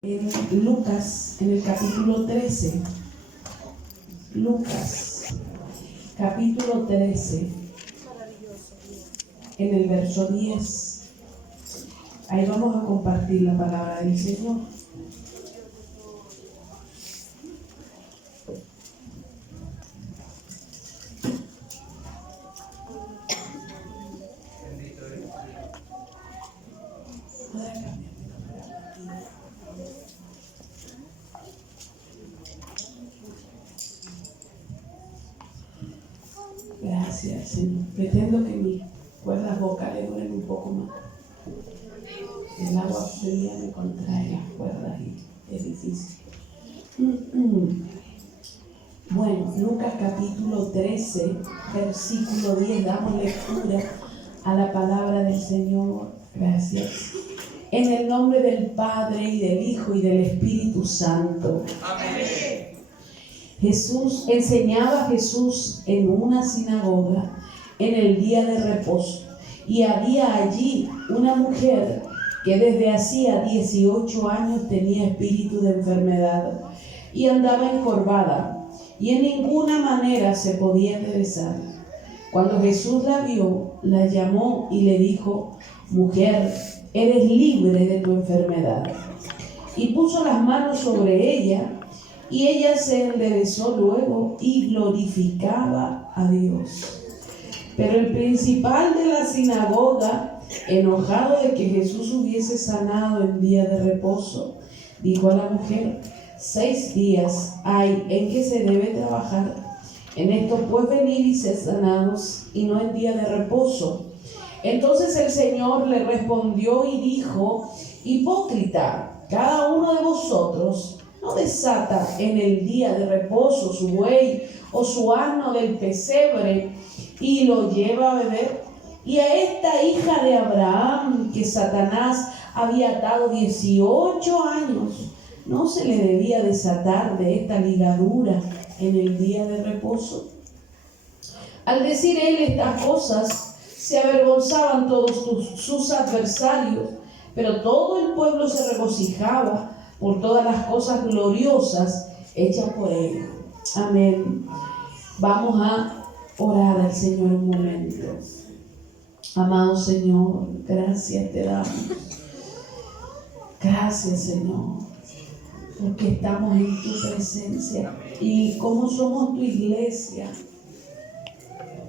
En Lucas, en el capítulo 13, Lucas, capítulo 13, en el verso 10, ahí vamos a compartir la palabra del Señor. Gracias, Señor. Pretendo que mis cuerdas vocales duren un poco más. El agua fría me contrae las cuerdas y es difícil. Bueno, Lucas capítulo 13, versículo 10, damos lectura a la palabra del Señor. Gracias. En el nombre del Padre, y del Hijo, y del Espíritu Santo. Amén. Enseñaba Jesús en una sinagoga en el día de reposo, y había allí una mujer que desde hacía 18 años tenía espíritu de enfermedad y andaba encorvada, y en ninguna manera se podía enderezar. Cuando Jesús la vio, la llamó y le dijo: mujer, eres libre de tu enfermedad. Y puso las manos sobre ella, y ella se enderezó luego y glorificaba a Dios. Pero el principal de la sinagoga, enojado de que Jesús hubiese sanado en día de reposo, dijo a la mujer: 6 días hay en que se debe trabajar. En esto pues venid y ser sanados, y no en día de reposo. Entonces el Señor le respondió y dijo: hipócrita, cada uno de vosotros no desata en el día de reposo su buey o su asno del pesebre y lo lleva a beber. Y a esta hija de Abraham, que Satanás había atado 18 años, ¿no se le debía desatar de esta ligadura en el día de reposo? Al decir él estas cosas, se avergonzaban todos sus adversarios, pero todo el pueblo se regocijaba por todas las cosas gloriosas hechas por él. Amén. Vamos a orar al Señor un momento. Amado Señor, gracias te damos. Gracias, Señor, porque estamos en tu presencia. Y como somos tu iglesia,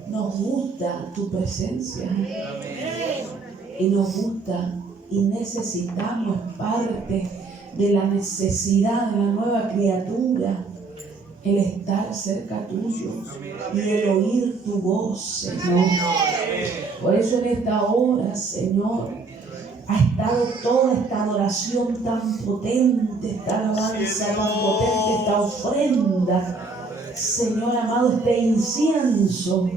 nos gusta tu presencia. Y nos gusta y necesitamos parte de la necesidad de la nueva criatura, el estar cerca tuyo y el oír tu voz, Señor. Por eso en esta hora, Señor, ha estado toda esta adoración tan potente, esta alabanza tan potente, esta ofrenda, Señor amado, este incienso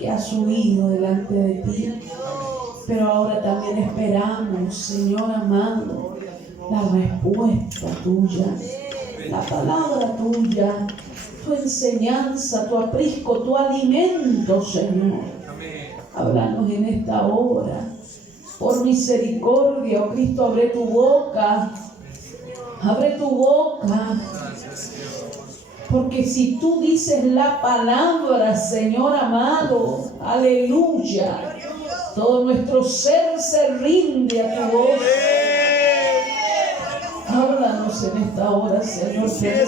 que ha subido delante de ti. Pero ahora también esperamos, Señor amado, la respuesta tuya, la palabra tuya, tu enseñanza, tu aprisco, tu alimento, Señor. Háblanos en esta hora. Por misericordia, oh Cristo, abre tu boca. Abre tu boca. Porque si tú dices la palabra, Señor amado, aleluya, todo nuestro ser se rinde a tu voz. Háblanos en esta hora, Señor, te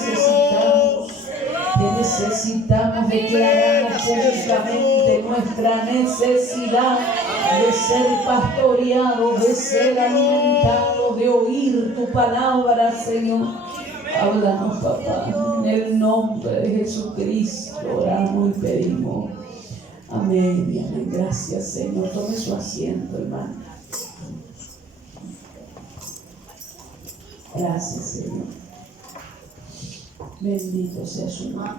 necesitamos declarar públicamente nuestra necesidad de ser pastoreados, de ser alimentados, de oír tu palabra, Señor. Háblanos, papá, en el nombre de Jesucristo oramos y pedimos. Amén y amén. Gracias, Señor. Tome su asiento, hermano. Gracias, Señor. Bendito sea su nombre.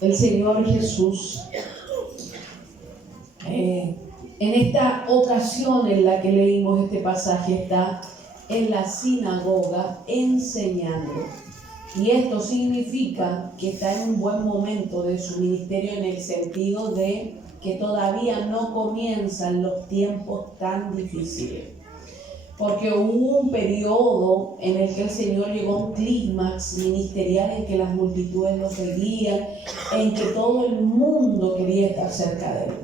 El Señor Jesús, en esta ocasión en la que leímos este pasaje, está en la sinagoga enseñando. Y esto significa que está en un buen momento de su ministerio, en el sentido de que todavía no comienzan los tiempos tan difíciles. porque hubo un periodo en el que el Señor llegó a un clímax ministerial en que las multitudes lo seguían, en que todo el mundo quería estar cerca de él.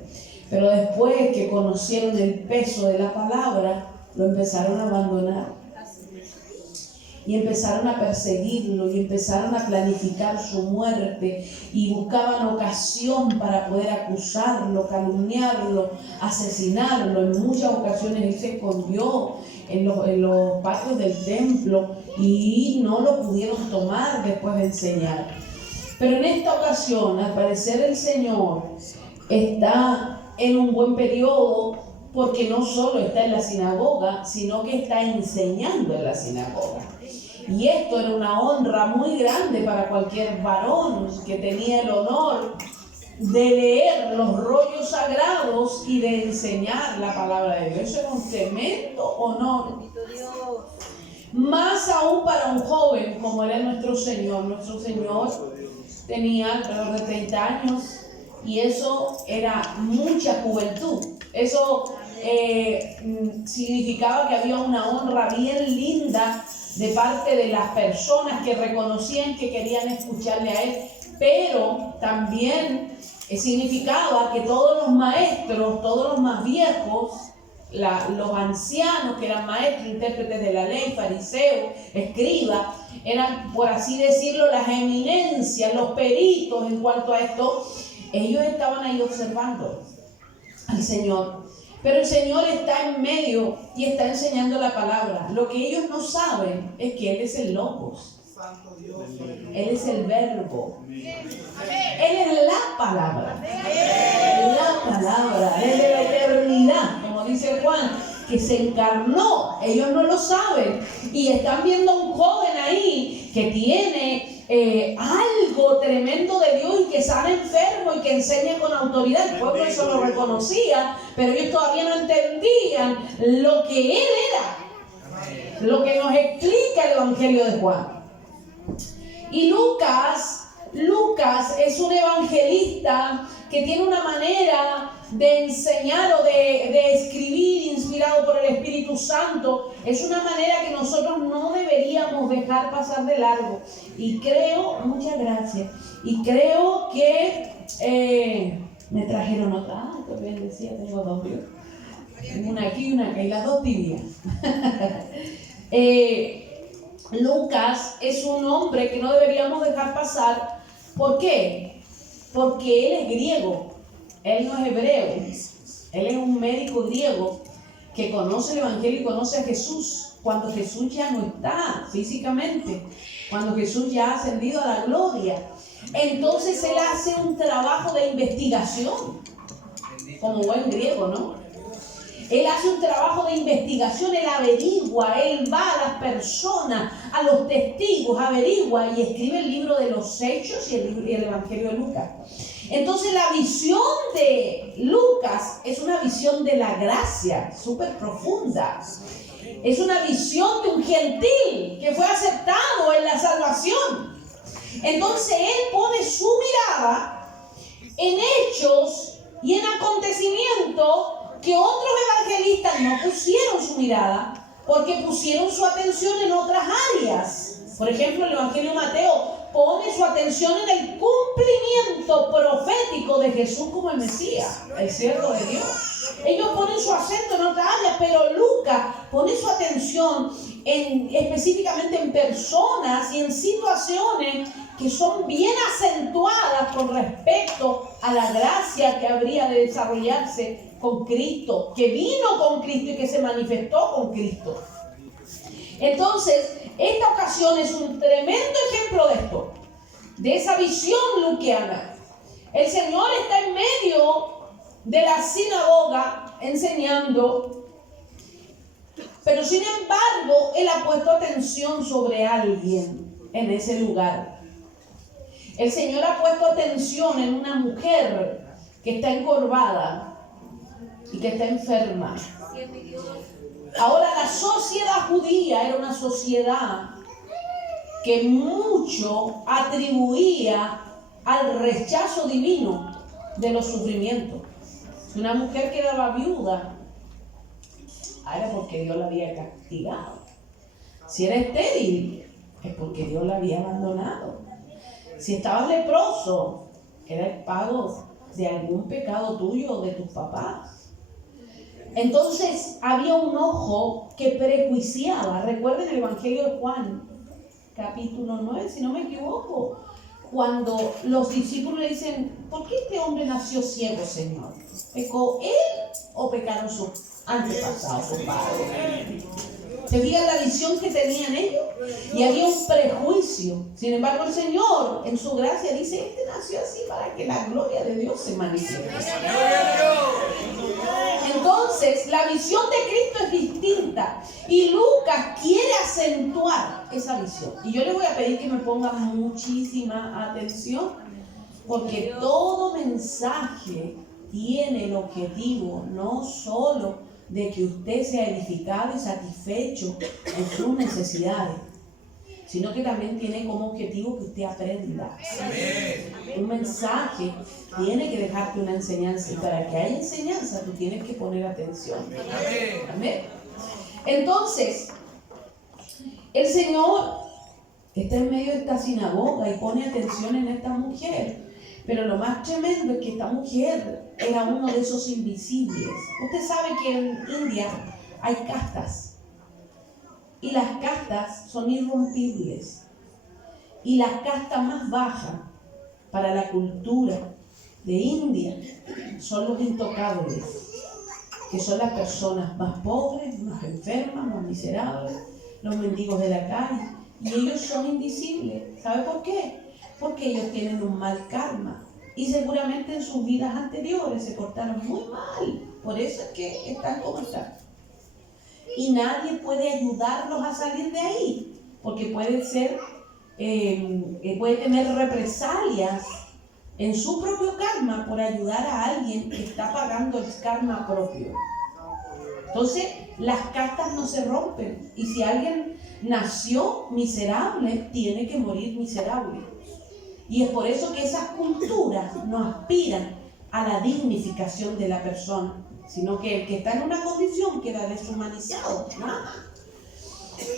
Pero después que conocieron el peso de la palabra, lo empezaron a abandonar. Y empezaron a perseguirlo y empezaron a planificar su muerte y buscaban ocasión para poder acusarlo, calumniarlo, asesinarlo. En muchas ocasiones él se escondió en los patios del templo y no lo pudieron tomar después de enseñar. Pero en esta ocasión, al parecer, el Señor está en un buen periodo, porque no solo está en la sinagoga, sino que está enseñando en la sinagoga. Y esto era una honra muy grande para cualquier varón que tenía el honor de leer los rollos sagrados y de enseñar la palabra de Dios. Eso era un tremendo honor. Más aún para un joven como era nuestro Señor. Nuestro Señor tenía alrededor de 30 años y eso era mucha juventud. Eso significaba que había una honra bien linda de parte de las personas que reconocían que querían escucharle a él, pero también significaba que todos los maestros, todos los más viejos, los ancianos que eran maestros, intérpretes de la ley, fariseos, escribas, eran, por así decirlo, las eminencias, los peritos en cuanto a esto. Ellos estaban ahí observando al Señor. Pero el Señor está en medio y está enseñando la palabra. Lo que ellos no saben es que Él es el Logos. Él es el Verbo. Él es la palabra. La palabra. Él es de la eternidad, como dice Juan, que se encarnó. Ellos no lo saben. Y están viendo a un joven ahí que tiene algo tremendo de Dios y que sana enfermo y que enseña con autoridad. El pueblo eso lo reconocía, pero ellos todavía no entendían lo que Él era, lo que nos explica el Evangelio de Juan. Y Lucas es un evangelista que tiene una manera de enseñar o de escribir inspirado por el Espíritu Santo. Es una manera que nosotros no deberíamos dejar pasar de largo. Y creo, muchas gracias, y creo que me trajeron otra. Qué bien decía, tengo dos, ¿vio? Tengo una aquí y una acá, y las dos tibias. Lucas es un hombre que no deberíamos dejar pasar. ¿Por qué? Porque él es griego, él no es hebreo. Él es un médico griego que conoce el Evangelio y conoce a Jesús cuando Jesús ya no está físicamente, cuando Jesús ya ha ascendido a la gloria. Entonces él hace un trabajo de investigación, como buen griego, ¿no? Él hace un trabajo de investigación, él averigua, él va a las personas, a los testigos, averigua y escribe el libro de los Hechos y el Evangelio de Lucas. Entonces la visión de Lucas es una visión de la gracia, súper profunda. Es una visión de un gentil que fue aceptado en la salvación. Entonces él pone su mirada en hechos y en acontecimientos que otros evangelistas no pusieron su mirada porque pusieron su atención en otras áreas. Por ejemplo, el Evangelio de Mateo pone su atención en el cumplimiento profético de Jesús como el Mesías, el siervo de Dios. Ellos ponen su acento en otras áreas, pero Lucas pone su atención específicamente en personas y en situaciones que son bien acentuadas con respecto a la gracia que habría de desarrollarse con Cristo, que vino con Cristo y que se manifestó con Cristo. Entonces, esta ocasión es un tremendo ejemplo de esto, de esa visión luquiana. El Señor está en medio de la sinagoga enseñando, pero sin embargo, Él ha puesto atención sobre alguien en ese lugar. El Señor ha puesto atención en una mujer que está encorvada y que está enferma. Ahora, la sociedad judía era una sociedad que mucho atribuía al rechazo divino de los sufrimientos. Si una mujer quedaba viuda, era porque Dios la había castigado. Si era estéril, es porque Dios la había abandonado. Si estabas leproso, era el pago de algún pecado tuyo o de tus papás. Entonces había un ojo que prejuiciaba. Recuerden el Evangelio de Juan, capítulo 9, si no me equivoco, cuando los discípulos le dicen: ¿por qué este hombre nació ciego, Señor? ¿Pecó él o pecaron sus antepasados, su padre? ¿Se fijan la visión que tenían ellos? Y había un prejuicio. Sin embargo, el Señor, en su gracia, dice: este nació así para que la gloria de Dios se manifieste. Entonces, la visión de Cristo es distinta. Y Lucas quiere acentuar esa visión. Y yo le voy a pedir que me pongan muchísima atención, porque todo mensaje tiene el objetivo no solo de que usted sea edificado y satisfecho en sus necesidades, sino que también tiene como objetivo que usted aprenda. Un mensaje tiene que dejarte una enseñanza, y para que haya enseñanza tú tienes que poner atención. Amén. Entonces, el Señor está en medio de esta sinagoga y pone atención en esta mujer. Pero lo más tremendo es que esta mujer era uno de esos invisibles. Usted sabe que en India hay castas. Y las castas son irrompibles. Y la casta más baja para la cultura de India son los intocables, que son las personas más pobres, más enfermas, más miserables, los mendigos de la calle. Y ellos son invisibles. ¿Sabe por qué? Porque ellos tienen un mal karma y seguramente en sus vidas anteriores se portaron muy mal. Por eso es que están como están. Y nadie puede ayudarlos a salir de ahí, porque puede tener represalias en su propio karma por ayudar a alguien que está pagando el karma propio. Entonces, las castas no se rompen. Y si alguien nació miserable, tiene que morir miserable. Y es por eso que esas culturas no aspiran a la dignificación de la persona, sino que el que está en una condición queda deshumanizado. Nada.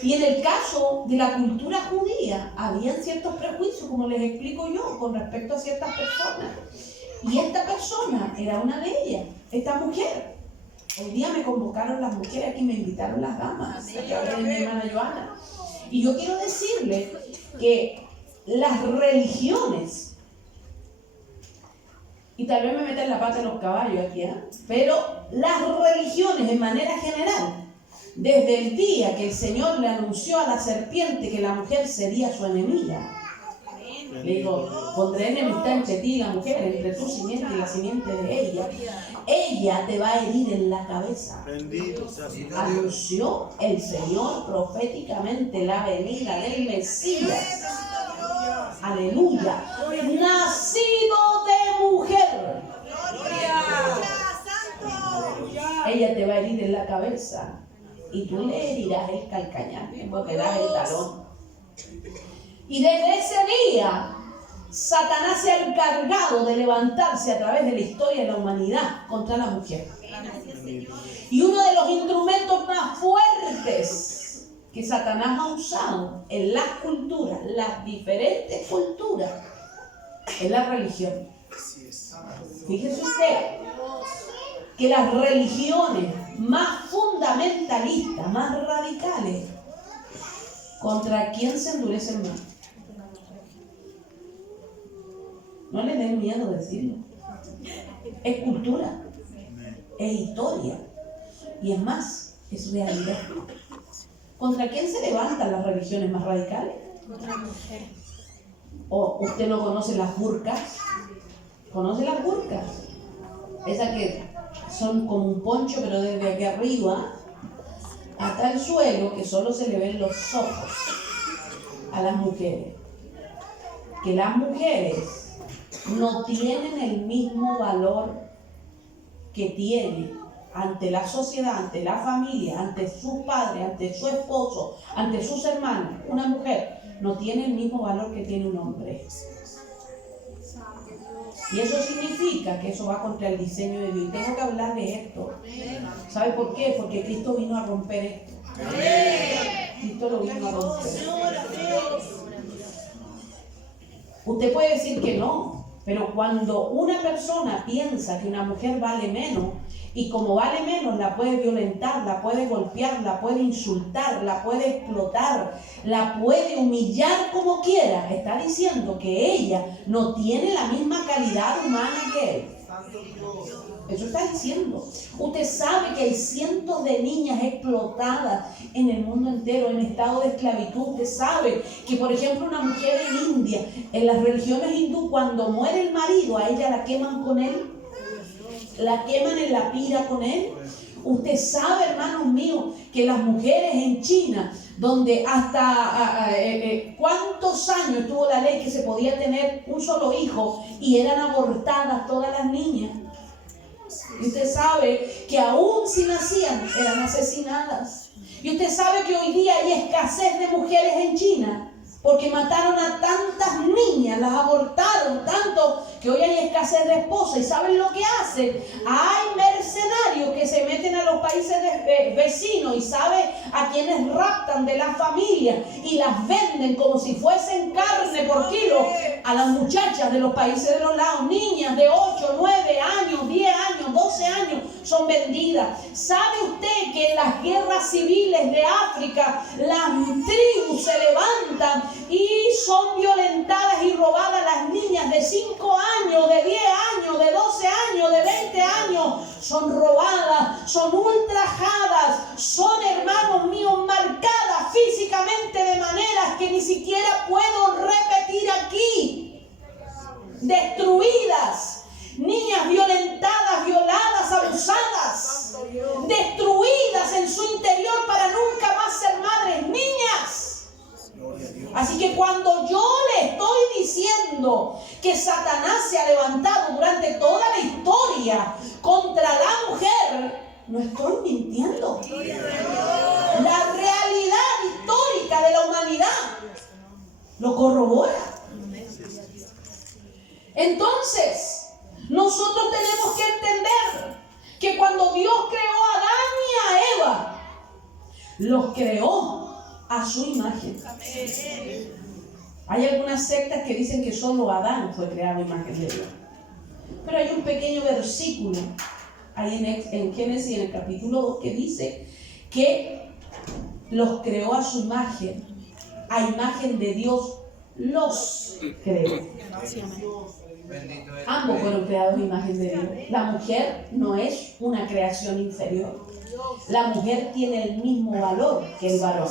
Y en el caso de la cultura judía, habían ciertos prejuicios, como les explico yo, con respecto a ciertas personas. Y esta persona era una de ellas, esta mujer. Hoy día me convocaron las mujeres, aquí me invitaron las damas, aquí hablé de mi hermana Joana. Y yo quiero decirle que las religiones, y tal vez me metan la pata en los caballos aquí, pero las religiones en manera general, desde el día que el Señor le anunció a la serpiente que la mujer sería su enemiga, le digo: pondré enemistad entre ti y la mujer, entre tu simiente y la simiente de ella. Ella te va a herir en la cabeza. Anunció el Señor proféticamente la venida del Mesías. Aleluya. Nacido de mujer. Ella te va a herir en la cabeza y tú le herirás el calcañar, le morderás el talón. Y desde ese día, Satanás se ha encargado de levantarse a través de la historia de la humanidad contra la mujer. Y uno de los instrumentos más fuertes que Satanás ha usado en las culturas, las diferentes culturas, es la religión. Fíjese usted que las religiones más fundamentalistas, más radicales, ¿contra quién se endurecen más? No le den miedo decirlo. Es cultura, es historia y es más, es realidad. ¿Contra quién se levantan las religiones más radicales? Contra las mujeres. ¿O usted no conoce las burkas? ¿Conoce las burkas? Esas que son como un poncho, pero desde aquí arriba hasta el suelo, que solo se le ven los ojos a las mujeres. Que las mujeres no tienen el mismo valor que tiene ante la sociedad, ante la familia, ante su padre, ante su esposo, ante sus hermanos. Una mujer no tiene el mismo valor que tiene un hombre. Y eso significa que eso va contra el diseño de Dios. Y tengo que hablar de esto. ¿Sabe por qué? Porque Cristo vino a romper esto. Cristo lo vino a romper. Usted puede decir que no, pero cuando una persona piensa que una mujer vale menos, y como vale menos, la puede violentar, la puede golpear, la puede insultar, la puede explotar, la puede humillar como quiera, está diciendo que ella no tiene la misma calidad humana que él. Eso está diciendo. Usted sabe que hay cientos de niñas explotadas en el mundo entero, en estado de esclavitud. Usted sabe que, por ejemplo, una mujer en India, en las religiones hindú, cuando muere el marido, a ella la queman con él. La queman en la pira con él. Usted sabe, hermanos míos, que las mujeres en China, donde hasta cuántos años tuvo la ley que se podía tener un solo hijo y eran abortadas todas las niñas. Y usted sabe que aún si nacían, eran asesinadas. Y usted sabe que hoy día hay escasez de mujeres en China, porque mataron a tantas niñas, las abortaron tanto que hoy hay escasez de esposas. ¿Y saben lo que hacen? Hay mercenarios que se meten a los países vecinos y sabe a quienes raptan de las familias y las venden como si fuesen carne por kilo a las muchachas de los países de los lados. Niñas de 8, 9 años, 10 años, 12 años son vendidas. ¿Sabe usted que en las guerras civiles de África las tribus se levantan y son violentadas y robadas las niñas de 5 años, de 10 años, de 12 años, de 20 años? Son robadas, son ultrajadas, son, hermanos míos, marcadas físicamente de maneras que ni siquiera puedo repetir aquí. Destruidas, niñas violentadas, violadas, abusadas, destruidas en su interior para nunca más ser madres, niñas. Así que cuando yo le estoy diciendo que Satanás se ha levantado durante toda la historia contra la mujer, no estoy mintiendo. La realidad histórica de la humanidad lo corrobora. Entonces, nosotros tenemos que entender que cuando Dios creó a Adán y a Eva, los creó a su imagen. Hay algunas sectas que dicen que solo Adán fue creado a imagen de Dios. Pero hay un pequeño versículo ahí en Génesis, en el capítulo 2, que dice que los creó a su imagen, a imagen de Dios los creó. Ambos fueron creados a imagen de Dios. La mujer no es una creación inferior. La mujer tiene el mismo valor que el varón.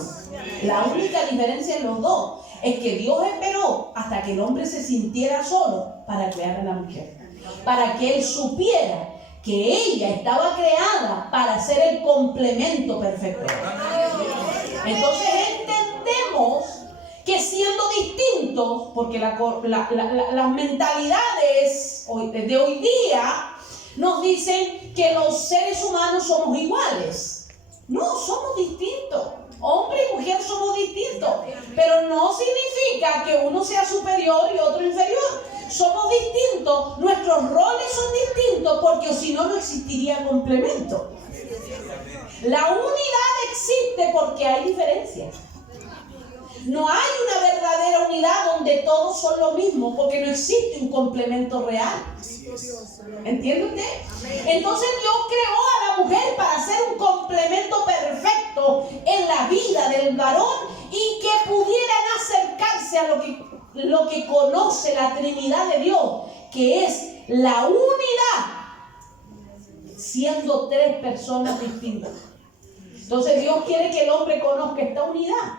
La única diferencia en los dos es que Dios esperó hasta que el hombre se sintiera solo para crear a la mujer, para que él supiera que ella estaba creada para ser el complemento perfecto. Entonces entendemos que siendo distintos, porque las mentalidades de hoy día nos dicen que los seres humanos somos iguales. No, somos distintos. Hombre y mujer somos distintos. Pero no significa que uno sea superior y otro inferior. Somos distintos. Nuestros roles son distintos porque si no, no existiría complemento. La unidad existe porque hay diferencias. No hay una verdadera unidad donde todos son lo mismo, porque no existe un complemento real. ¿Entiende usted? Entonces Dios creó a la mujer para ser un complemento perfecto en la vida del varón y que pudieran acercarse a lo que conoce la Trinidad de Dios, que es la unidad, siendo tres personas distintas. Entonces Dios quiere que el hombre conozca esta unidad.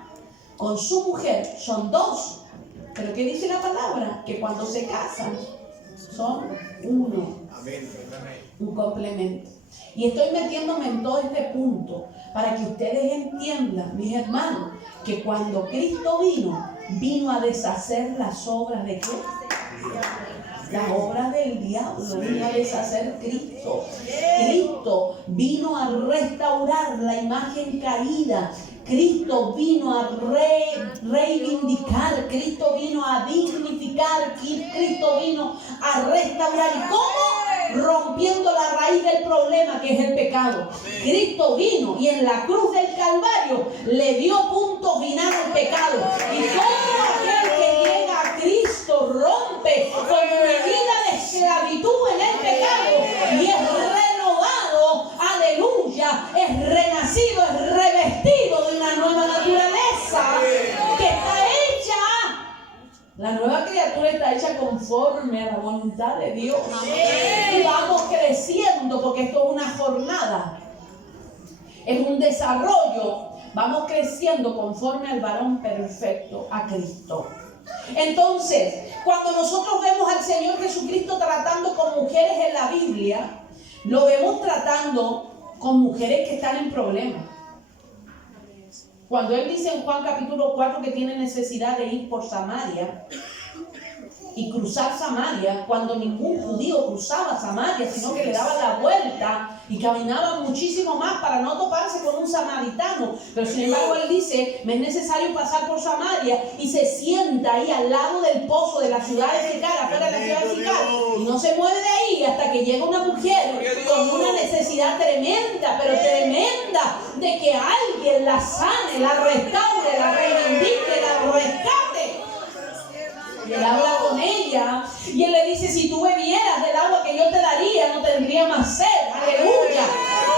Con su mujer son dos. Pero ¿qué dice la palabra? Que cuando se casan son uno. Un complemento. Y estoy metiéndome en todo este punto para que ustedes entiendan, mis hermanos, que cuando Cristo vino a deshacer las obras de ¿qué? las obras del diablo vino a deshacer Cristo. Cristo vino a restaurar la imagen caída. Cristo vino a reivindicar, Cristo vino a dignificar, Cristo vino a restaurar. ¿Y cómo? Rompiendo la raíz del problema, que es el pecado. Cristo vino y en la cruz del Calvario le dio punto final al pecado. Y todo aquel que llega a Cristo rompe con una vida de esclavitud en el pecado y es renovado, aleluya, es renacido, es revestido de una nueva naturaleza que está hecha. La nueva criatura está hecha conforme a la voluntad de Dios. Y vamos creciendo, porque esto es una jornada, es un desarrollo. Vamos creciendo conforme al varón perfecto, a Cristo. Entonces, cuando nosotros vemos al Señor Jesucristo tratando con mujeres en la Biblia, lo vemos tratando con mujeres que están en problemas. Cuando Él dice en Juan capítulo 4 que tiene necesidad de ir por Samaria y cruzar Samaria, cuando ningún judío cruzaba Samaria, sino que le daban la vuelta y caminaban muchísimo más para no toparse con un samaritano. Pero sin embargo Él dice, me es necesario pasar por Samaria, y se sienta ahí al lado del pozo de la ciudad de Sicar, afuera de la ciudad de Sicar, y no se mueve de ahí hasta que llega una mujer con una necesidad tremenda, pero tremenda, de que alguien la sane, la restaure, la reivindique, la rescate. Y Él habla con ella y Él le dice, si tú bebieras del agua que yo te daría, no tendría más sed. Aleluya.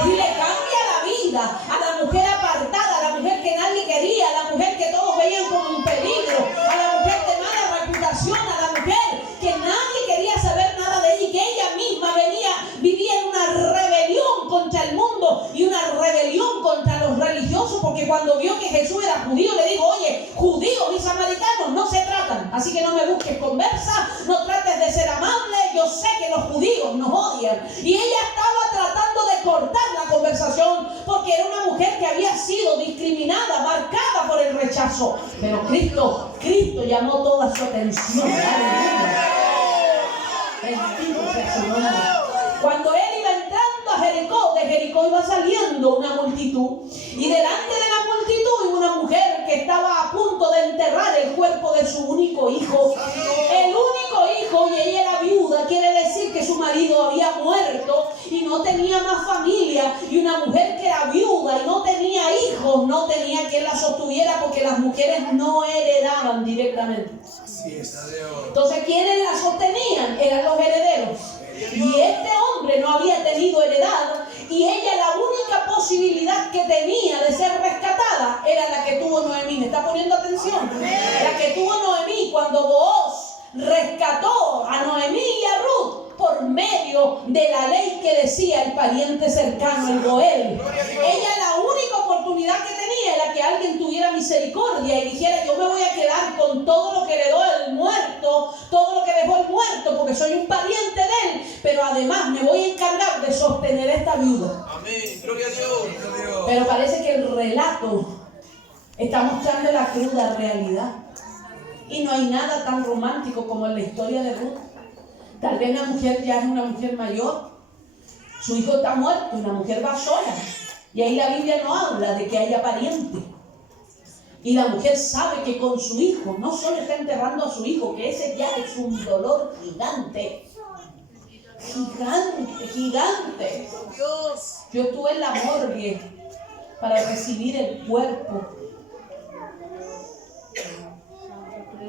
Y le cambia la vida a la mujer apartada, a la mujer que nadie quería, a la mujer que todos veían como un peligro, a la mujer de mala reputación, a la mujer que nadie quería saber nada de ella y que ella misma vivía en una rebelión contra el mundo y una rebelión contra los religiosos, porque cuando vio que Jesús era judío, le dijo, oye, judíos y samaritanos no se tratan, así que no me busques conversa, no trates de ser amable, yo sé que los judíos nos odian. Y ella estaba tratando de cortar la conversación, porque era una mujer que había sido discriminada, marcada por el rechazo. Pero Cristo llamó toda su atención. Bendito sea su nombre. Cuando Él iba entrando a Jericó, de Jericó iba saliendo una multitud, y delante de la multitud iba una mujer que estaba a punto de enterrar el cuerpo de su único hijo. El único hijo, y ella era viuda, quiere decir que su marido había muerto y no tenía más familia. Y una mujer que era viuda y no tenía hijos, no tenía quien la sostuviera, porque las mujeres no heredaban directamente. Entonces, ¿quiénes la sostenían? Eran los herederos. Y este hombre no había tenido heredad, y ella, la única posibilidad que tenía de ser rescatada era la que tuvo Noemí. ¿Me está poniendo atención? La que tuvo Noemí cuando Booz rescató a Noemí y a Ruth por medio de la ley que decía el pariente cercano, el Goel. Ella, la única oportunidad que tenía era que alguien tuviera misericordia y dijera, yo me voy a quedar con todo lo que heredó el muerto, todo lo que dejó el muerto, porque soy un pariente de él, pero además me voy a encargar de sostener a esta viuda. Amén, gloria a Dios. Pero parece que el relato está mostrando la cruda realidad, y no hay nada tan romántico como en la historia de Ruth. Tal vez la mujer ya es una mujer mayor, su hijo está muerto y la mujer va sola, y ahí la Biblia no habla de que haya pariente. Y la mujer sabe que con su hijo no solo está enterrando a su hijo, que ese ya es un dolor gigante. Gigante. Yo estuve en la morgue para recibir el cuerpo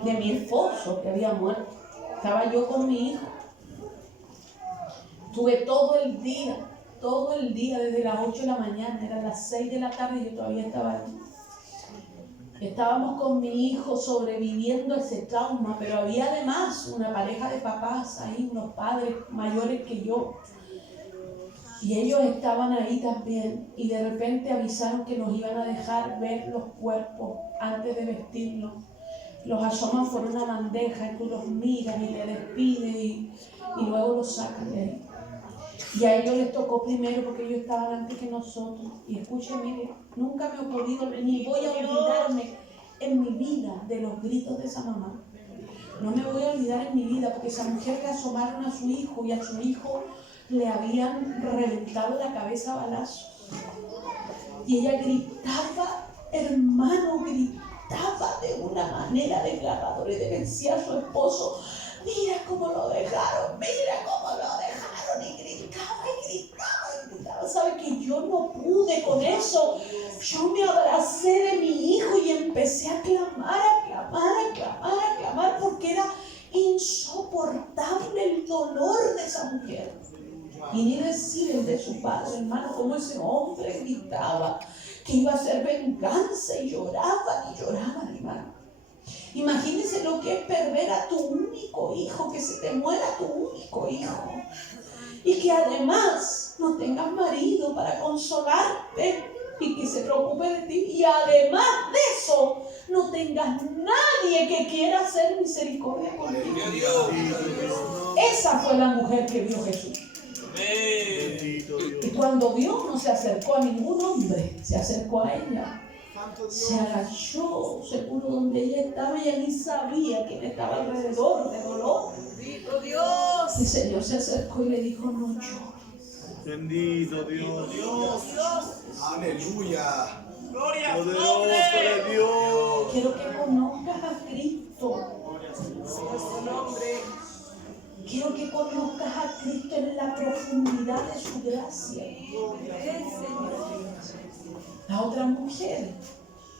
de mi esposo que había muerto. Estaba yo con mi hijo. Estuve todo el día, desde las 8 de la mañana, eran las 6 de la tarde y yo todavía estaba allí. Estábamos con mi hijo sobreviviendo ese trauma, pero había además una pareja de papás ahí, unos padres mayores que yo. Y ellos estaban ahí también, y de repente avisaron que nos iban a dejar ver los cuerpos antes de vestirlos. Los asoman por una bandeja y tú los miras y te despides y luego los sacan de ahí. Y a ellos les tocó primero porque ellos estaban antes que nosotros. Y escuchen, mire, nunca me he podido, ni voy a olvidarme en mi vida de los gritos de esa mamá. No me voy a olvidar en mi vida, porque esa mujer le asomaron a su hijo y a su hijo le habían reventado la cabeza a balazos. Y ella gritaba, hermano, gritaba de una manera desgarradora y le decía a su esposo: mira cómo lo dejaron, mira cómo lo dejaron. Y gritaba y gritaba y gritaba. ¿Sabe que yo no pude con eso? Yo me abracé de mi hijo y empecé a clamar, a clamar, a clamar, a clamar, porque era insoportable el dolor de esa mujer. Y ni decir el de su padre, hermano, como ese hombre gritaba que iba a ser venganza, y lloraban, hermano. Imagínense lo que es perder a tu único hijo, que se te muera tu único hijo, y que además no tengas marido para consolarte y que se preocupe de ti, y además de eso no tengas nadie que quiera hacer misericordia contigo. Esa fue la mujer que vio Jesús. Y cuando vio, no se acercó a ningún hombre, se acercó a ella. Se agachó, seguro donde ella estaba, ella ni sabía quién estaba alrededor de dolor. Bendito Dios. El Señor se acercó y le dijo: no llores. Bendito Dios. Aleluya. Gloria. Poderoso de Dios. Quiero que conozcas a Cristo. Quiero que conozcas a Cristo en la profundidad de su gracia. La otra mujer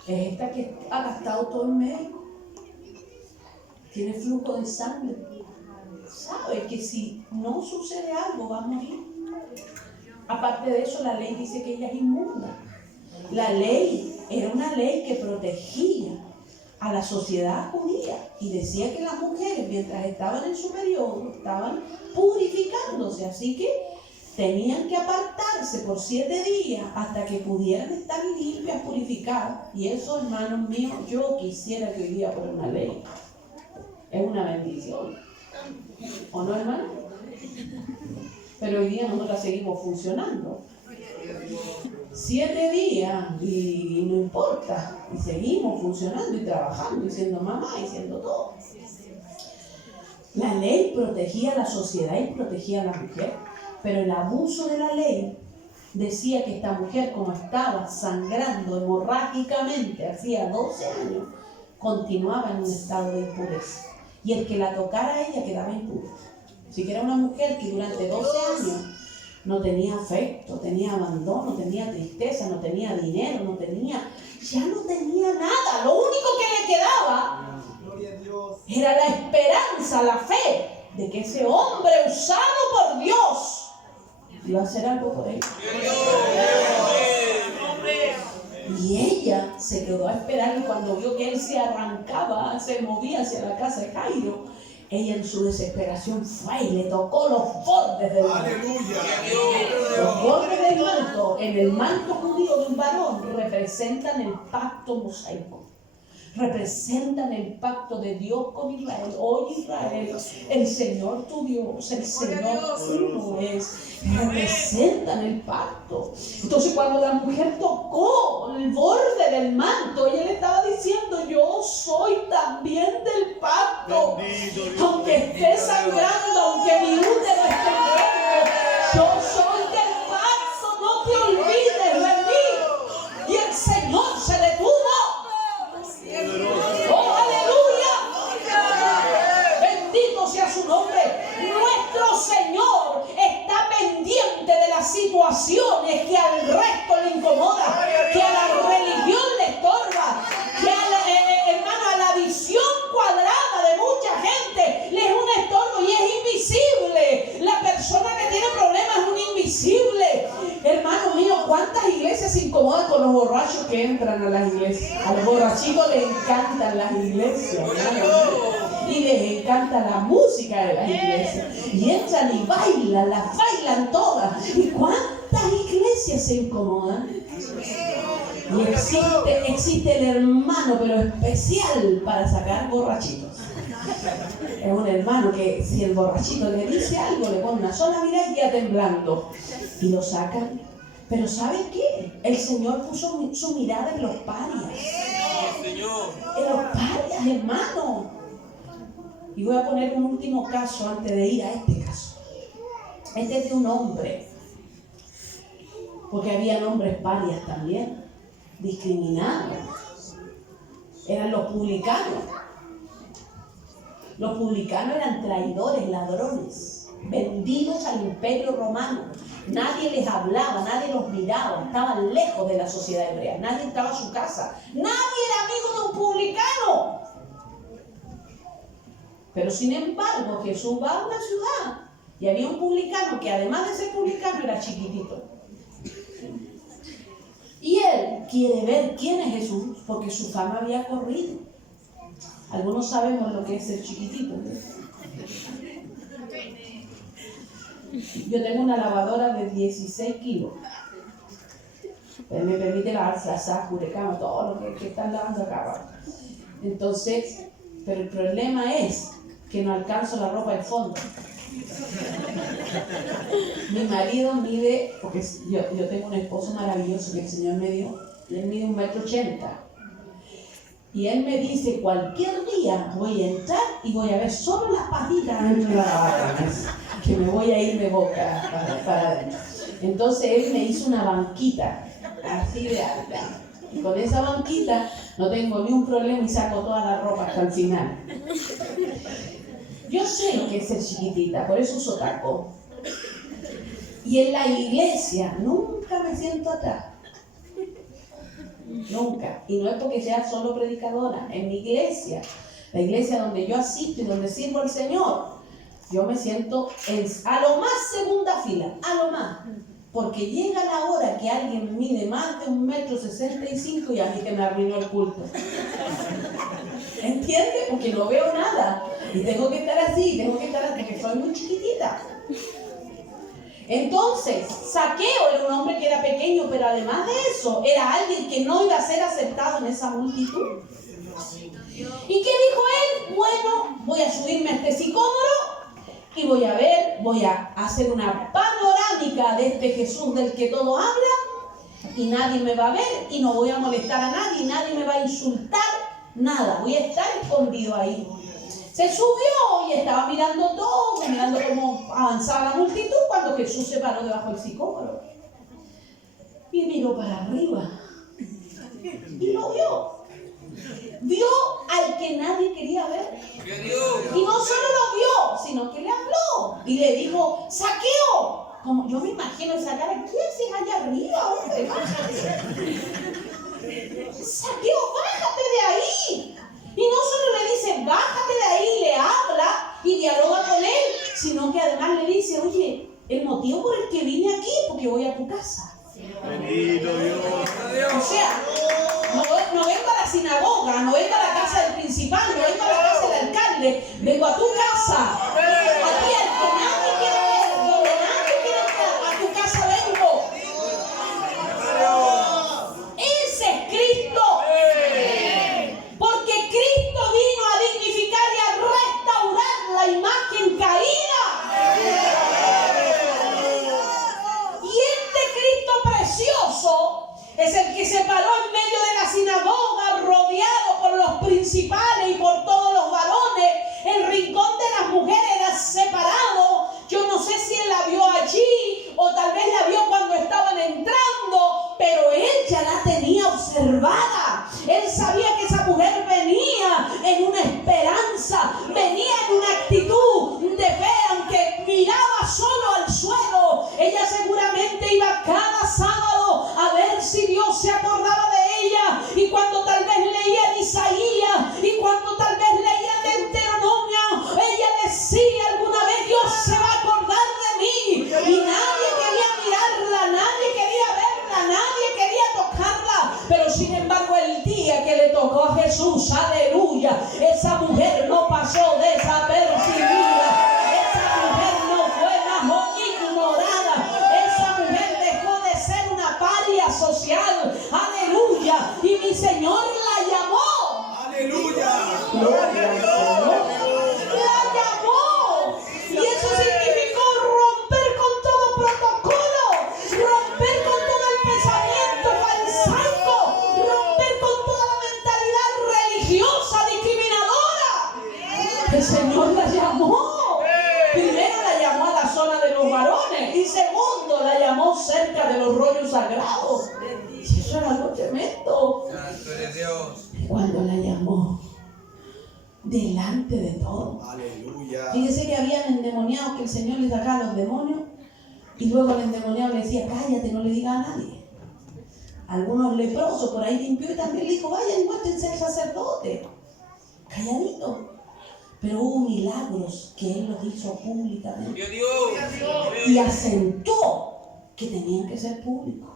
es esta que ha gastado todo el médico. Tiene flujo de sangre. Sabe que si no sucede algo va a morir. Aparte de eso, la ley dice que ella es inmunda. La ley era una ley que protegía a la sociedad judía y decía que las mujeres, mientras estaban en su periodo, estaban purificándose, así que tenían que apartarse por 7 días hasta que pudieran estar limpias, purificadas. Y eso, hermanos míos, yo quisiera que hoy día fuera una ley. Es una bendición, ¿o no, hermano? Pero hoy día nosotros seguimos funcionando 7 días y no importa, y seguimos funcionando y trabajando y siendo mamá y siendo todo. La ley protegía a la sociedad y protegía a la mujer, pero el abuso de la ley decía que esta mujer, como estaba sangrando hemorrágicamente hacía 12 años, continuaba en un estado de impureza, y el que la tocara a ella quedaba impura. Así que era una mujer que durante 12 años no tenía afecto, tenía abandono, tenía tristeza, no tenía dinero, ya no tenía nada. Lo único que le quedaba era la esperanza, la fe de que ese hombre usado por Dios iba a hacer algo por ella. Y ella se quedó a esperar, y cuando vio que él se arrancaba, se movía hacia la casa de Jairo, ella en su desesperación fue y le tocó los bordes del manto. Aleluya. Los bordes del manto, en el manto judío de un varón, representan el pacto mosaico. Representan el pacto de Dios con Israel. Oye, Israel, el Señor tu Dios, el Señor uno es. Representan el pacto. Entonces, cuando la mujer tocó el borde del manto, ella le estaba diciendo: yo soy también del pacto. Aunque esté sangrando, aunque mi útero esté enfermo, yo soy del pacto. No te olvides de mí. Y el Señor se detuvo. ¡Oh, aleluya! Bendito sea su nombre. Nuestro Señor está pendiente de las situaciones que al resto le incomodan, que a la religión le estorba, que a la visión cuadrada de mucha gente le es un estorbo y es invisible. La persona que tiene problemas es un invisible. Hermano mío, ¿cuántas iglesias se incomodan con los borrachos que entran a las iglesias? A los borrachitos les encantan las iglesias, hermano, y les encanta la música de las iglesias, y entran y bailan, las bailan todas. ¿Y cuántas iglesias se incomodan? Y existe el hermano, pero especial para sacar borrachitos. Es un hermano que si el borrachito le dice algo, le pone una sola mirada y queda temblando, y lo sacan. Pero ¿saben qué? El Señor puso su mirada en los parias. En los parias, hermano. Y voy a poner un último caso antes de ir a este caso. Este es de un hombre, porque había hombres parias también, discriminados. Eran los publicanos. Los publicanos eran traidores, ladrones, vendidos al imperio romano. Nadie les hablaba, nadie los miraba, estaban lejos de la sociedad hebrea, nadie entraba a su casa, nadie era amigo de un publicano. Pero sin embargo, Jesús va a una ciudad y había un publicano que además de ser publicano era chiquitito. Y él quiere ver quién es Jesús porque su fama había corrido. Algunos sabemos lo que es ser chiquitito, ¿no? Yo tengo una lavadora de 16 kilos. Me permite lavar frazas, curecama, todo lo que están lavando acá. Entonces, pero el problema es que no alcanzo la ropa de fondo. Mi marido mide, porque yo tengo un esposo maravilloso que el Señor me dio, y él mide 1,80 m. Y él me dice, cualquier día voy a entrar y voy a ver solo las patitas dentro de la lavadora, que me voy a ir de boca para adentro. Entonces él me hizo una banquita, así de alta. Y con esa banquita no tengo ni un problema y saco toda la ropa hasta el final. Yo sé lo que es ser chiquitita, por eso uso taco. Y en la iglesia nunca me siento atrás. Nunca. Y no es porque sea solo predicadora. En mi iglesia, la iglesia donde yo asisto y donde sirvo al Señor, yo me siento a lo más segunda fila, a lo más. Porque llega la hora que alguien mide más de 1,65 m y a mí que me arruinó el culto. ¿Entiendes? Porque no veo nada. Y tengo que estar así, porque soy muy chiquitita. Entonces, Zaqueo era un hombre que era pequeño, pero además de eso, era alguien que no iba a ser aceptado en esa multitud. ¿Y qué dijo él? Bueno, voy a subirme a este sicómoro y voy a hacer una panorámica de este Jesús del que todo habla, y nadie me va a ver y no voy a molestar a nadie, nadie me va a insultar, nada, voy a estar escondido ahí. Se subió y estaba mirando todo, mirando cómo avanzaba la multitud, cuando Jesús se paró debajo del sicómoro. Y miró para arriba. Y lo vio. Vio al que nadie quería ver. Y no solo lo vio, sino que le habló. Y le dijo, Zaqueo. Como yo me imagino esa cara, ¿qué haces allá arriba, hombre? Bájate. Zaqueo, bájate de ahí. Y no solo le dice, bájate de ahí, le habla y dialoga con él, sino que además le dice, oye, el motivo por el que vine aquí es porque voy a tu casa. Bendito Dios. O sea, no vengo a la sinagoga, no vengo a la casa del principal, no vengo a la casa del alcalde, vengo a tu casa. Aquí al que nadie quiere ver, donde nadie quiere entrar, a tu casa vengo. Ese es Cristo. Porque Cristo vino a dignificar y a restaurar la imagen caída. Y este Cristo precioso es el que se paró en medio de la sinagoga, rodeado por los principales y por todos los varones. El rincón de las mujeres era separado. Yo no sé si él la vio allí o tal vez la vio cuando estaban entrando, pero él ya la tenía observada. Él sabía que esa mujer venía en una esperanza, venía en una actitud de fe, aunque miraba solo al suelo. Ella seguramente iba cada sábado a ver si Dios se acordaba de ella. Y cuando tal vez leía en Isaías, y cuando tal vez leía en Deuteronomio, ella decía alguna vez, Dios se va a acordar de mí. Y nadie quería mirarla, nadie quería verla, nadie quería tocarla. Pero sin embargo, el día que le tocó a Jesús, aleluya, esa mujer no pasó desapercibida. Esa mujer no fue bajo ignorada. Esa mujer dejó de ser una paria social, aleluya. Y mi Señor la llamó. Aleluya. Gloria al Señor. La llamó. Y eso significó romper con todo protocolo, romper con todo el pensamiento farisaico, romper con toda la mentalidad religiosa discriminadora. El Señor estamos cerca de los rollos sagrados. Y eso era algo tremendo. Santo eres Dios. Cuando la llamó, delante de todo. Aleluya. Fíjese que habían endemoniados que el Señor les sacaba los demonios y luego el endemoniado le decía, cállate, no le digas a nadie. Algunos leprosos por ahí limpió y también le dijo, vayan, muéstrense al sacerdote. Calladito. Pero hubo milagros que Él los hizo públicamente. Dios. Y asentó que tenían que ser públicos.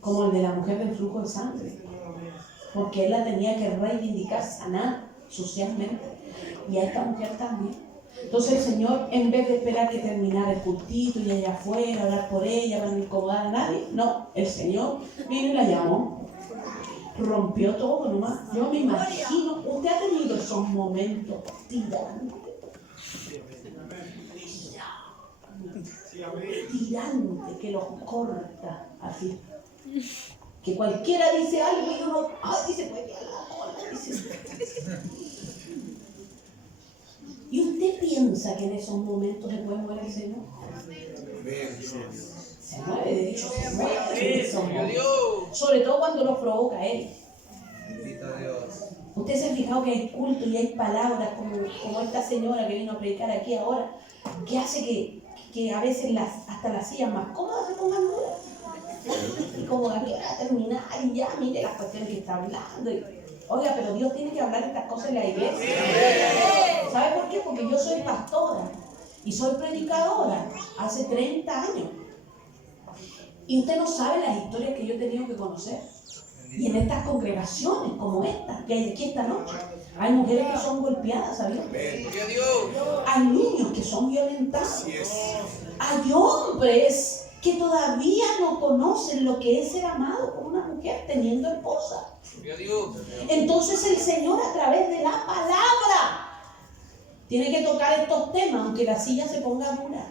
Como el de la mujer del flujo de sangre. Porque Él la tenía que reivindicar, sanar socialmente. Y a esta mujer también. Entonces el Señor, en vez de esperar que terminara el cultito y allá afuera, hablar por ella, para no incomodar a nadie, no, el Señor vino y la llamó. Rompió todo nomás. Yo me imagino, usted ha tenido esos momentos tirantes. Tirante que los corta así. Que cualquiera dice algo y uno, ay, dice, pues ya la cola, dice. ¿Y usted piensa que en esos momentos se puede mover el Señor? Se mueve, de hecho, se mueve en esos momentos. Sobre todo cuando los provoca Él. Bendito Dios. Usted se ha fijado que hay culto y hay palabras como esta señora que vino a predicar aquí ahora, que hace que a veces hasta las sillas más cómodas se pongan duras. Y como aquí va a terminar y ya mire las cuestiones que está hablando. Oiga, pero Dios tiene que hablar estas cosas en la iglesia. ¿Sabe por qué? Porque yo soy pastora y soy predicadora hace 30 años. Y usted no sabe las historias que yo he tenido que conocer. Y en estas congregaciones como esta, que hay aquí esta noche, hay mujeres que son golpeadas, ¿sabían? Hay niños que son violentados. Hay hombres que todavía no conocen lo que es ser amado por una mujer teniendo esposa. Entonces el Señor, a través de la palabra, tiene que tocar estos temas, aunque la silla se ponga dura.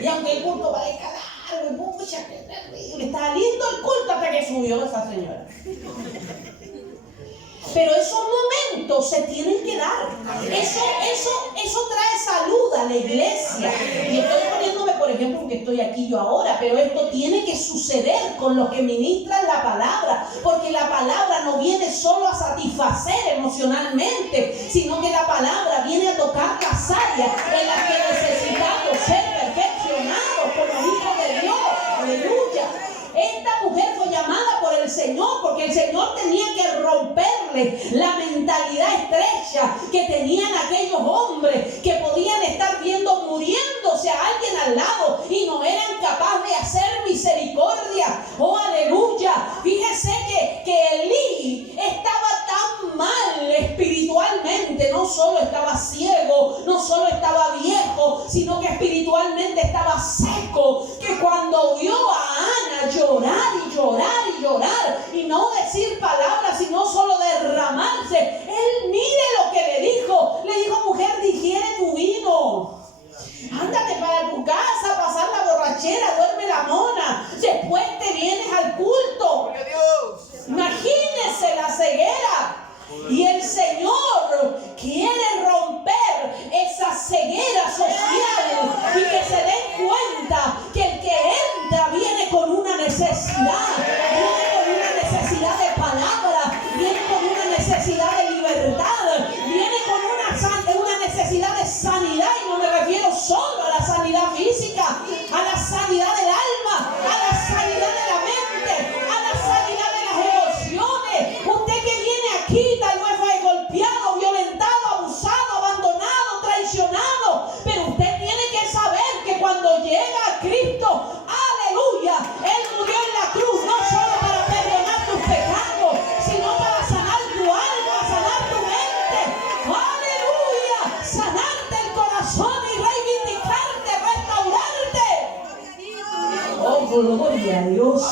Y aunque el culto parezca largo, y pucha, qué terrible. Estaba lindo el culto hasta que subió esa señora. Pero esos momentos se tienen que dar. Eso trae salud a la iglesia. Y estoy poniéndome, por ejemplo, porque estoy aquí yo ahora, pero esto tiene que suceder con los que ministran la palabra, porque la palabra no viene solo a satisfacer emocionalmente, sino que la palabra viene a tocar las áreas en las que necesitamos ser perfeccionados como hijos de Dios. Aleluya. Esta mujer fue llamada por el Señor porque el Señor tenía que romperle la mentalidad estrecha que tenían aquellos hombres que podían estar viendo muriéndose a alguien al lado y no eran capaces de hacer misericordia. ¡Oh, aleluya! Fíjese que Elí estaba tan mal espiritualmente, no solo estaba ciego, no solo estaba viejo, sino que espiritualmente estaba seco, que cuando vio a Ana llorar y llorar y llorar y no decir palabras sino solo derramarse, él mire lo que le dijo, mujer, digiere tu vino, ándate para tu casa a pasar la borrachera, duerme la mona, después te vienes al culto. Imagínese la ceguera. Y el Señor quiere romper esa ceguera social y que se den cuenta que el que entra viene con una necesidad, viene con una necesidad de palabra, viene con una necesidad de libertad, viene con una necesidad de sanidad, y no me refiero solo a la sanidad física, a la sanidad del alma, a la sanidad de la mente, a la sanidad de las emociones. Usted que viene aquí tal vez fue golpeado, violentado, abusado, abandonado, traicionado, pero usted tiene que saber que cuando llega a Cristo, aleluya, Él murió en la cruz no solo para perdonar tus pecados, sino para sanar tu alma, sanar tu mente, aleluya, sanarte el corazón y reivindicarte, restaurarte. Oh, gloria a Dios.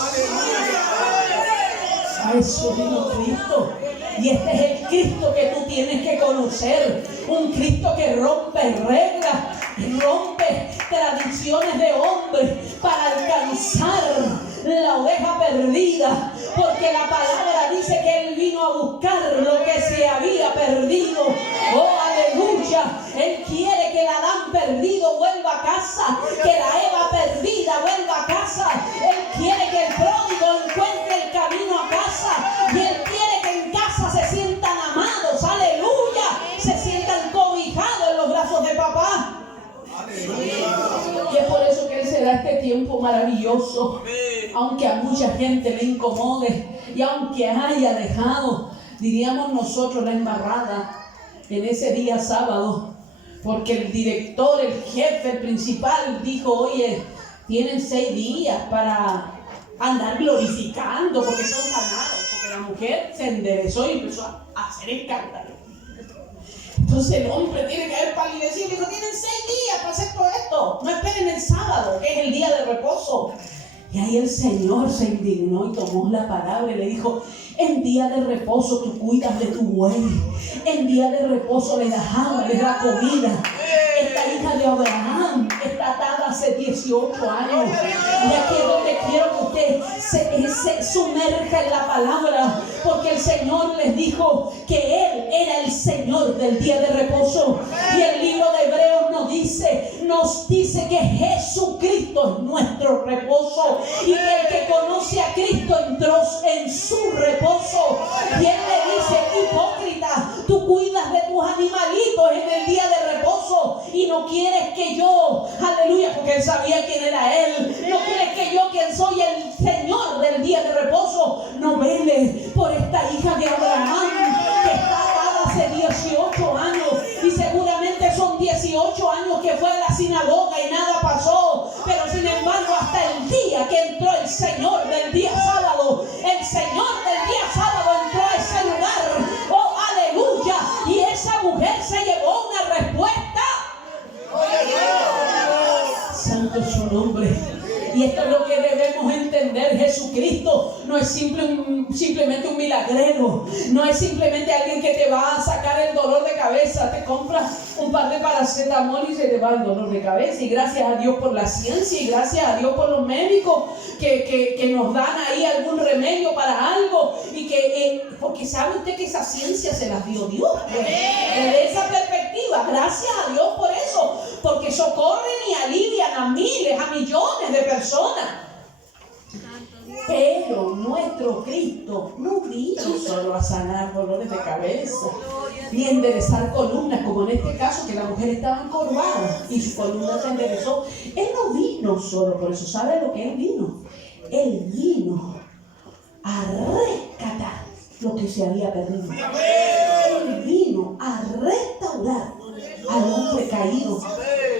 A eso vino Cristo. Y este es el Cristo que tú tienes que conocer. Un Cristo que rompe reglas, rompe tradiciones de hombres para alcanzar la oveja perdida. Porque la palabra dice que Él vino a buscar lo que se había perdido. Oh, aleluya. Él quiere que el Adán perdido vuelva a casa, que la Eva perdida vuelva a casa. maravilloso. Aunque a mucha gente le incomode y aunque haya dejado, diríamos nosotros, la embarrada en ese día sábado, porque el director, el jefe, el principal dijo: oye, tienen 6 días para andar glorificando porque son sanados, porque la mujer se enderezó y empezó a hacer escándalo. Entonces el hombre tiene que haber palidecido y dijo: tienen 6 días para hacer todo esto, no esperen el sábado, que es el día de reposo. Y ahí el Señor se indignó y tomó la palabra y le dijo: en día de reposo tú cuidas de tu buey, en día de reposo le das agua, le das comida. Esta hija de Abraham está atada hace 18 años. Y aquí es donde quiero que usted se sumerja en la palabra, porque el Señor les dijo que Él era el Señor del día de reposo. Y el libro de Hebreos nos dice que Jesucristo es nuestro reposo y que el que conoce a Cristo entró en su reposo. Y Él le dice: hipócrita, tú cuidas de tus animalitos en el día de reposo y no quieres que yo, aleluya, porque Él sabía quién era Él, no quieres que yo, quien soy el Señor del día de reposo, no vele por esta hija de Abraham que está atada hace 18 años y seguramente son 18 años que fue a la sinagoga y nada pasó, pero sin embargo hasta el día que entró el Señor del día sábado, el Señor del día sábado entró a ese lugar, oh aleluya, y esa mujer se llevó una respuesta. Santo es su nombre. Y esto es lo que debemos entender. Jesucristo no es simplemente un milagrero, no es simplemente alguien que te va a sacar el dolor de cabeza. Te compras un par de paracetamol y se te va el dolor de cabeza. Y gracias a Dios por la ciencia y gracias a Dios por los médicos que nos dan ahí algún remedio para algo. Y porque sabe usted que esa ciencia se las dio Dios. Desde esa perspectiva, gracias a Dios por eso, porque socorren y alivian a miles, a millones de personas. Pero nuestro Cristo no vino solo a sanar dolores de cabeza ni a enderezar columnas, como en este caso que la mujer estaba encorvada y su columna se enderezó. Él no vino solo por eso. ¿Sabe lo que Él vino? Él vino a rescatar lo que se había perdido. Él vino a restaurar al hombre caído.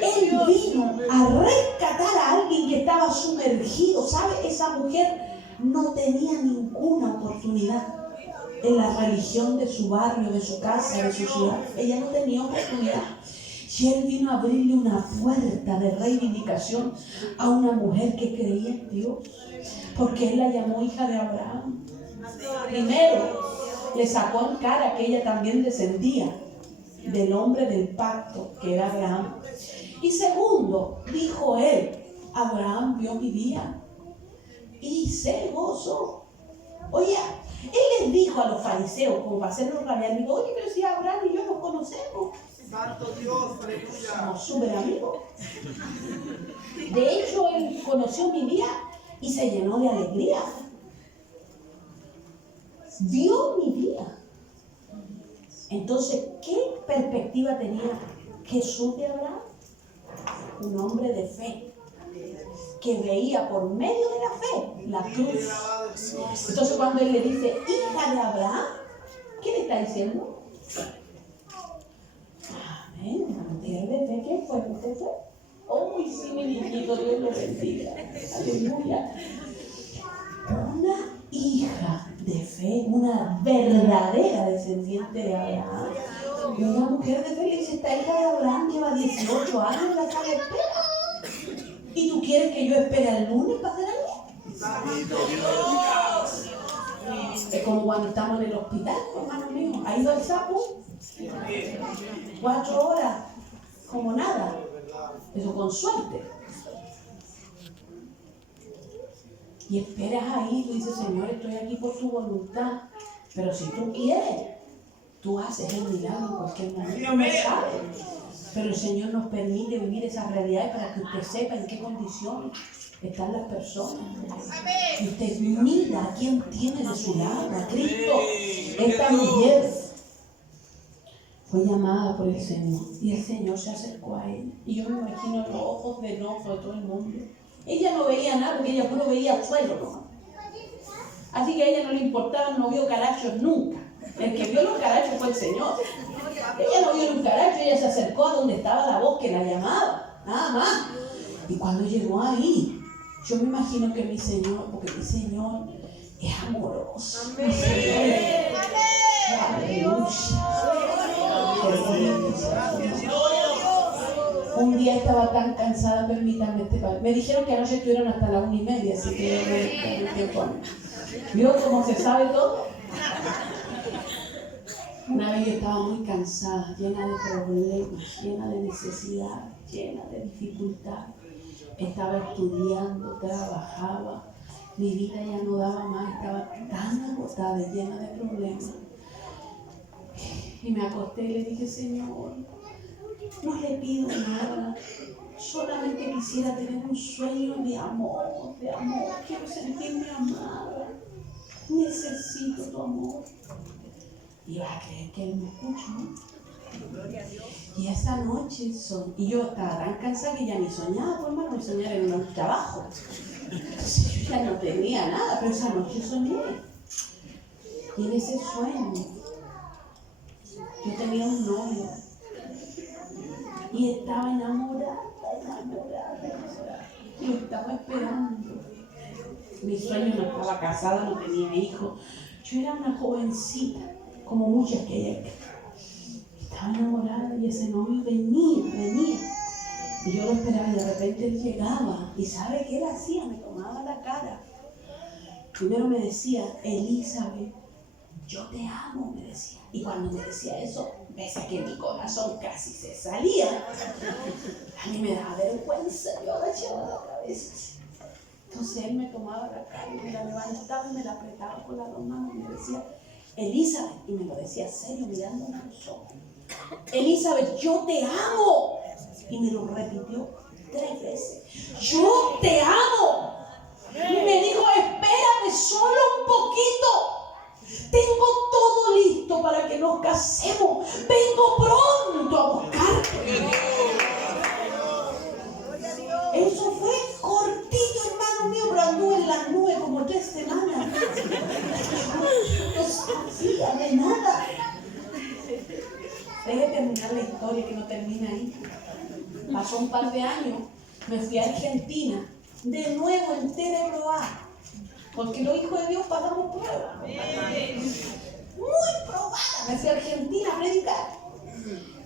Él vino a rescatar a alguien que estaba sumergido. ¿Sabe? Esa mujer no tenía ninguna oportunidad en la religión de su barrio, de su casa, de su ciudad. Ella no tenía oportunidad. Y Él vino a abrirle una puerta de reivindicación a una mujer que creía en Dios, porque Él la llamó hija de Abraham. Primero, le sacó en cara que ella también descendía del hombre del pacto, que era Abraham. Y segundo, dijo Él: Abraham vio mi día y se gozó. Oye, Él les dijo a los fariseos, como para hacerlos rabiar, digo: oye, pero si Abraham y yo nos conocemos, Santo Dios, aleluya. somos súper amigos. De hecho, Él conoció mi día y se llenó de alegría. Vio mi día. Entonces, ¿qué perspectiva tenía Jesús de Abraham? Un hombre de fe, que veía por medio de la fe la cruz. Entonces cuando Él le dice hija de Abraham, ¿qué le está diciendo? Amén, una mujer de fe. ¿Quién fue? ¿Usted fue? Oh, sí, mi niñito, Dios lo bendiga. Aleluya. Una hija de fe, una verdadera descendiente de Abraham. Una mujer de fe le dice: esta hija de Abraham lleva 18 años en la sala de espera. ¿Y tú quieres que yo espere al lunes para hacer algo? Es como cuando estamos en el hospital, hermano mío. ¿Ha ido el sapo? 4 horas, como nada. Eso con suerte. Y esperas ahí, tú dices: Señor, estoy aquí por tu voluntad. Pero si tú quieres, tú haces el milagro en cualquier momento. No sabes. Pero el Señor nos permite vivir esas realidades para que usted sepa en qué condiciones están las personas. Y usted mira a quién tiene de su lado, a Cristo. Esta mujer fue llamada por el Señor y el Señor se acercó a ella. Y yo me imagino los ojos de enojo de todo el mundo. Ella no veía nada porque ella puro veía suelo, ¿no? Así que a ella no le importaba, no vio carachos nunca. El que vio los carachos fue el Señor. Ella no vio los carachos, ella se acercó a donde estaba la voz que la llamaba, nada más. Y cuando llegó ahí, yo me imagino que mi Señor, porque mi Señor es amoroso. Amén. Mi Señor es... Aleluya. Un día estaba tan cansada, permítanme, me dijeron que anoche estuvieron hasta las 1:30, así que yo me di tiempo a mí. ¿Vio cómo se sabe todo? Una vez yo estaba muy cansada, llena de problemas, llena de necesidad, llena de dificultad. Estaba estudiando, trabajaba, mi vida ya no daba más, estaba tan agotada, llena de problemas. Y me acosté y le dije, Señor, no le pido nada, solamente quisiera tener un sueño de amor, quiero sentirme amada, necesito tu amor. Y vas a creer que Él me escucha, ¿no? Gloria a Dios. Y esa noche, y yo estaba tan cansada que ya ni soñaba, pues hermano, me soñaba en un trabajo. Entonces yo ya no tenía nada, pero esa noche soñé. Y en ese sueño, yo tenía un novio. Y estaba enamorada. Lo estaba esperando. Mi sueño, no estaba casada, no tenía hijos. Yo era una jovencita, como muchas que hay acá. Estaba enamorada y ese novio venía. Y yo lo esperaba y de repente él llegaba. ¿Y sabe qué él hacía? Me tomaba la cara. Primero me decía, Elizabeth, yo te amo, me decía. Y cuando me decía eso, pese a que mi corazón casi se salía, a mí me daba vergüenza, yo agachaba la cabeza así. Entonces él me tomaba la cara y me la levantaba y me la apretaba con las dos manos y me decía, Elizabeth, y me lo decía serio mirándome a los ojos, Elizabeth, yo te amo. Y me lo repitió 3 veces, yo te amo. Y me dijo, espérame solo un poquito. Tengo todo listo para que nos casemos. Vengo pronto a buscarte. Eso fue cortito, hermano mío, pero anduve en las nubes como 3 semanas. No sabía de nada. Deje terminar la historia, que no termina ahí. Pasó un par de años, me fui a Argentina, de nuevo entera de probar. Porque los hijos de Dios pasamos pruebas. Muy probada. Me fui a Argentina a predicar.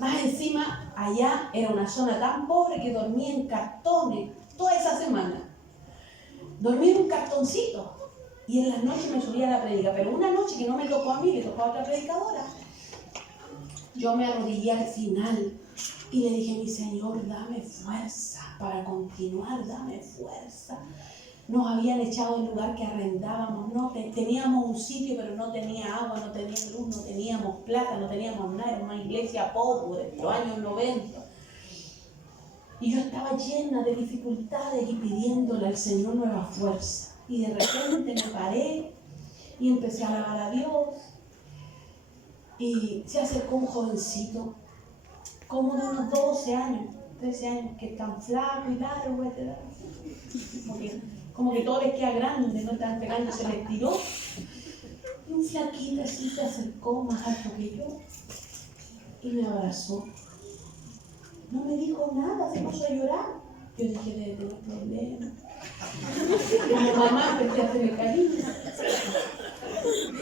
Más encima, allá era una zona tan pobre que dormía en cartones toda esa semana. Dormía en un cartoncito. Y en las noches me subía a la predica. Pero una noche que no me tocó a mí, le tocó a otra predicadora. Yo me arrodillé al final y le dije, mi Señor, dame fuerza para continuar, dame fuerza. Nos habían echado del lugar que arrendábamos, no teníamos un sitio, pero no tenía agua, no tenía luz, no teníamos plata, no teníamos nada, era una iglesia pobre, de los años 90. Y yo estaba llena de dificultades y pidiéndole al Señor nueva fuerza. Y de repente me paré y empecé a alabar a Dios. Y se acercó un jovencito, como de unos 12 años, 13 años, que es tan flaco y largo, como que todo les queda grande, no tan grande, se le tiró. Y un flaquito así se acercó, más alto que yo, y me abrazó. No me dijo nada, se puso a llorar. Yo dije, debe tener problemas. Como mamá, empecé a hacerle cariño.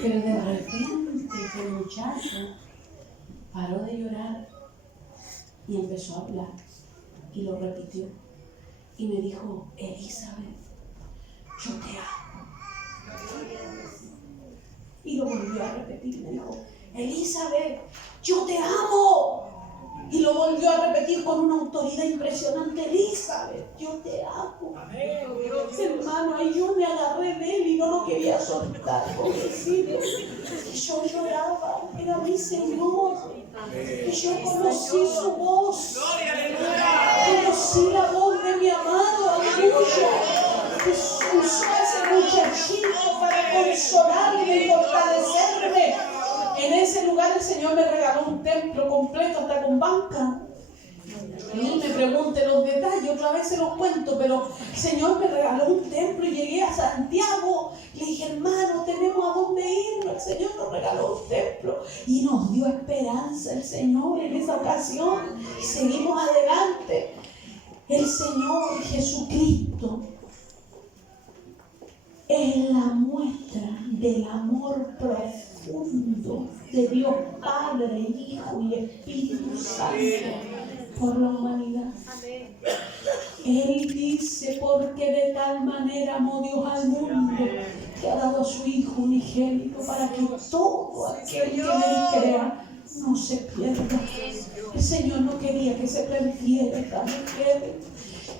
Pero de repente el muchacho paró de llorar y empezó a hablar. Y lo repitió. Y me dijo, Elizabeth, yo te amo. Y lo volvió a repetir. Me dijo, Elizabeth, yo te amo. Y lo volvió a repetir con una autoridad impresionante. Elizabeth, yo te amo. Hermano, ahí yo me agarré de él y no lo quería soltar, pobrecito. Y yo lloraba, era mi Señor. Y yo conocí su voz. Conocí la voz de mi amado, aleluya. Que usó a ese muchachito para consolarme y fortalecerme. En ese lugar el Señor me regaló un templo completo, hasta con banca. Y me pregunte los detalles, otra vez se los cuento, pero el Señor me regaló un templo y llegué a Santiago. Le dije, hermano, tenemos a dónde ir. El Señor nos regaló un templo y nos dio esperanza el Señor en esa ocasión. Seguimos adelante. El Señor Jesucristo es la muestra del amor profundo de Dios Padre, Hijo y Espíritu Santo por la humanidad. Él dice, porque de tal manera amó Dios al mundo que ha dado a su Hijo unigénito para que todo aquel que en él crea no se pierda. El Señor no quería que se perdiera esta mujer.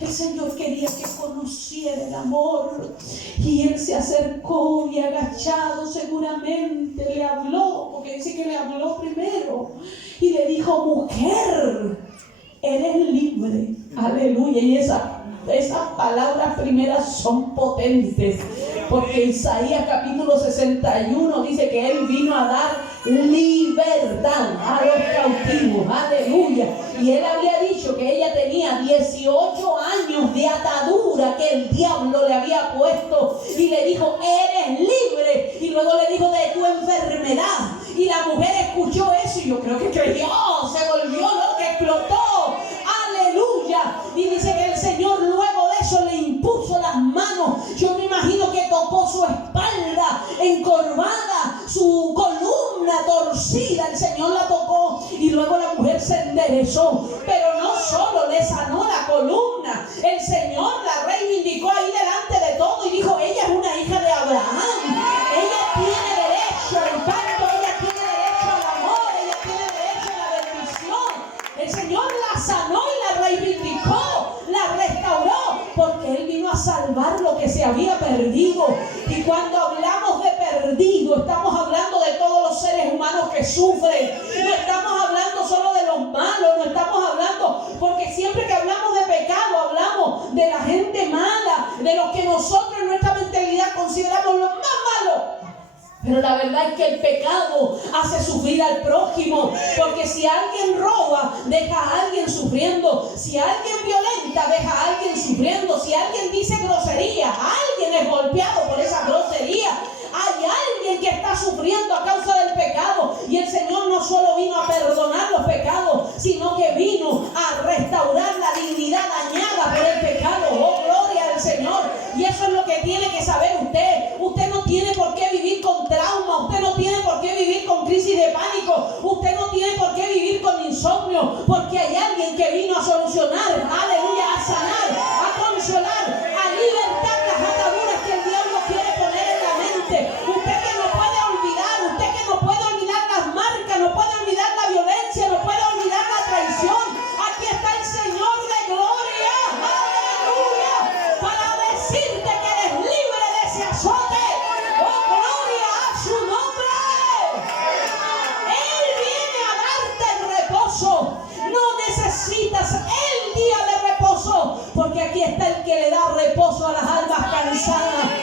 El Señor quería que conociera el amor. Y Él se acercó y agachado seguramente le habló, porque dice que le habló primero. Y le dijo, mujer, eres libre. Aleluya. Y esas palabras primeras son potentes. Porque Isaías capítulo 61 dice que Él vino a dar libertad a los cautivos. Aleluya. Y Él había dicho que ella tenía 18 años de atadura que el diablo le había puesto. Y le dijo, eres libre. Y luego le dijo, de tu enfermedad. Y la mujer escuchó eso y yo creo que creyó, se volvió loca, explotó. Aleluya. Y dice que el Señor luego de eso le impuso las manos. Yo me imagino que tocó su espalda encorvada, su columna torcida. El Señor la tocó y luego la mujer se enderezó. Pero no solo le sanó la columna, el Señor la reivindicó ahí delante de todo y dijo, ella es una hija de Abraham. Ella tiene derecho al pacto, ella tiene derecho al amor, ella tiene derecho a la bendición. El Señor la sanó y la reivindicó, la restauró, porque Él vino a salvar lo que se había perdido. Y cuando hablamos de perdido, estamos hablando de todos los seres humanos que sufren. No estamos hablando solo de los malos, no estamos hablando, porque siempre que hablamos de pecado, hablamos de la gente mala, de los que nosotros en nuestra mentalidad consideramos los más malos. Pero la verdad es que el pecado hace sufrir al prójimo, porque si alguien roba, deja a alguien sufriendo. Si alguien violenta, deja a alguien sufriendo. Si alguien dice grosería, alguien es golpeado por esa grosería. Hay alguien que está sufriendo a causa del pecado. Y el Señor no solo vino a perdonar los pecados, sino que vino a restaurar la dignidad dañada por el pecado. ¡Oh, gloria al Señor! Y eso es lo que tiene que saber usted. Usted no tiene por qué vivir con trauma. Usted no tiene por qué vivir con crisis de pánico. Usted no tiene por qué vivir con insomnio. Porque hay alguien que vino a solucionar, aleluya, a sanar, a consolar, a libertar las ataduras que el diablo quiere poner en la mente. Usted que no puede olvidar, usted que no puede olvidar las marcas, no puede olvidar la violencia, no puede olvidar la traición. Aquí está el Señor de gloria, aleluya, para decirte que eres libre de ese azote. ¡Oh, gloria a su nombre! Él viene a darte el reposo. No necesitas el día de reposo, porque aquí está el que le da reposo a las almas cansadas.